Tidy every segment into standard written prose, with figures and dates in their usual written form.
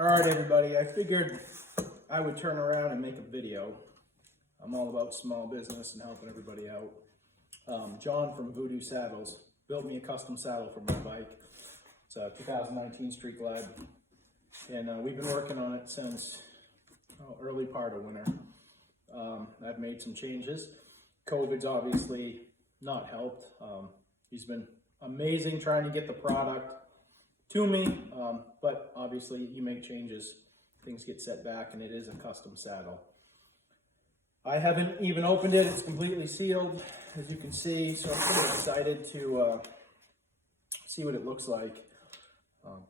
All right, everybody, I figured I would turn around and make a video. I'm all about small business and helping everybody out. John from Voodoo Saddles built me a custom saddle for my bike. It's a 2019 Street Glide, and we've been working on it since early part of winter. I've made some changes. COVID's obviously not helped. He's been amazing trying to get the product to me, but obviously you make changes, things get set back, and it is a custom saddle. I haven't even opened it, it's completely sealed, as you can see, so I'm pretty excited to see what it looks like.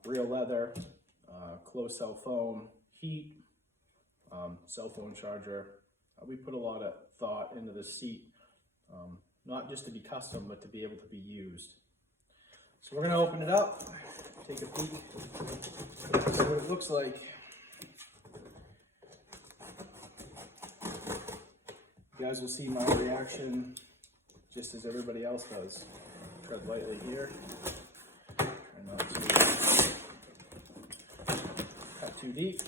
Real leather, closed cell foam, heat, cell phone charger. We put a lot of thought into the seat, not just to be custom, but to be able to be used. So we're going to open it up, take a peek, see what it looks like. You guys will see my reaction just as everybody else does. Tread lightly here. Try not to cut too deep.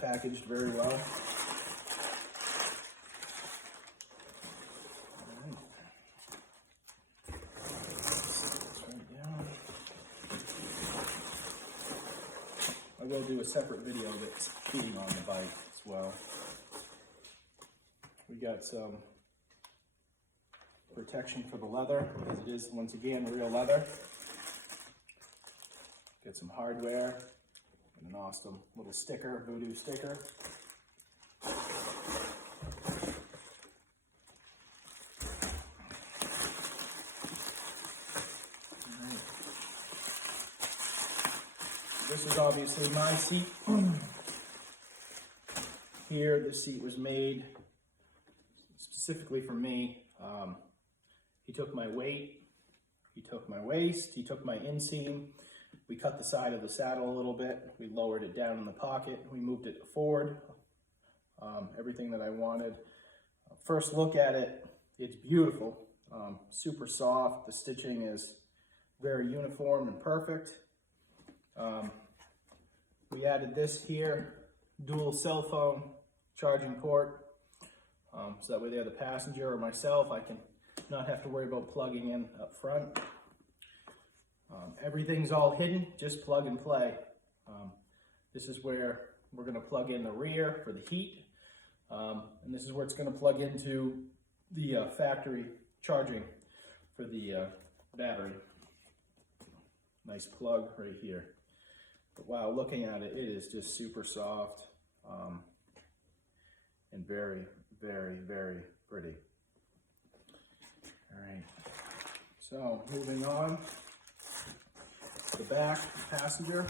Packaged very well. I will do a separate video that's feeding on the bike as well. We got some protection for the leather, as it is once again real leather. Get some hardware and an awesome little sticker, Voodoo sticker. This is obviously my seat. Here, this seat was made specifically for me. He took my weight, he took my waist, he took my inseam. We cut the side of the saddle a little bit. We lowered it down in the pocket. We moved it forward. Everything that I wanted. First look at it, it's beautiful. Super soft. The stitching is very uniform and perfect. We added this here, dual cell phone charging port, so that way there the passenger or myself, I can not have to worry about plugging in up front. Everything's all hidden, just plug and play. This is where we're going to plug in the rear for the heat, and this is where it's going to plug into the factory charging for the battery. Nice plug right here. But wow, looking at it, it is just super soft and very, very, very pretty. All right, so moving on, the back passenger.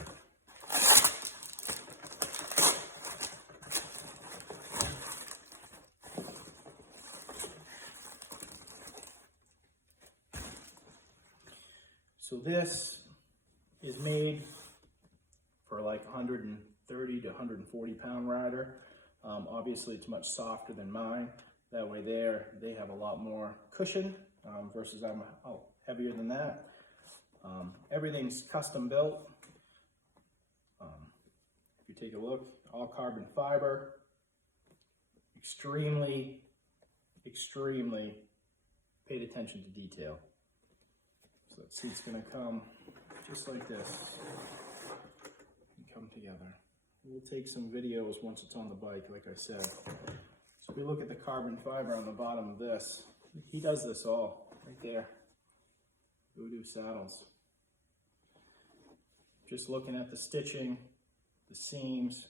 So this is made for like 130 to 140 pound rider. Obviously it's much softer than mine. That way there, they have a lot more cushion versus I'm heavier than that. Everything's custom built. If you take a look, all carbon fiber. Extremely, extremely paid attention to detail. So that seat's gonna come just like this. Come together. We'll take some videos once it's on the bike, like I said. So if we look at the carbon fiber on the bottom of this, he does this all right there. Voodoo Saddles. Just looking at the stitching, the seams,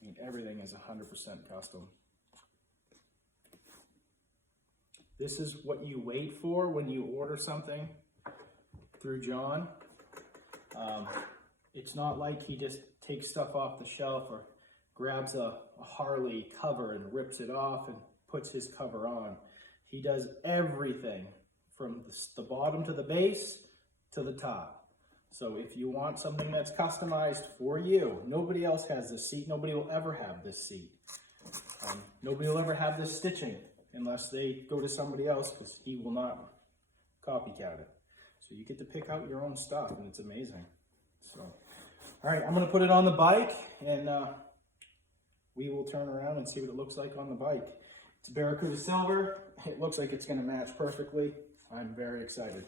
I mean, everything is 100% custom. This is what you wait for when you order something through John. It's not like he just takes stuff off the shelf or grabs a Harley cover and rips it off and puts his cover on. He does everything from the bottom to the base to the top. So if you want something that's customized for you, nobody else has this seat, nobody will ever have this seat. Nobody will ever have this stitching unless they go to somebody else, because he will not copycat it. So you get to pick out your own stuff, and it's amazing. So, all right, I'm gonna put it on the bike, and we will turn around and see what it looks like on the bike. It's Barracuda Silver. It looks like it's gonna match perfectly. I'm very excited.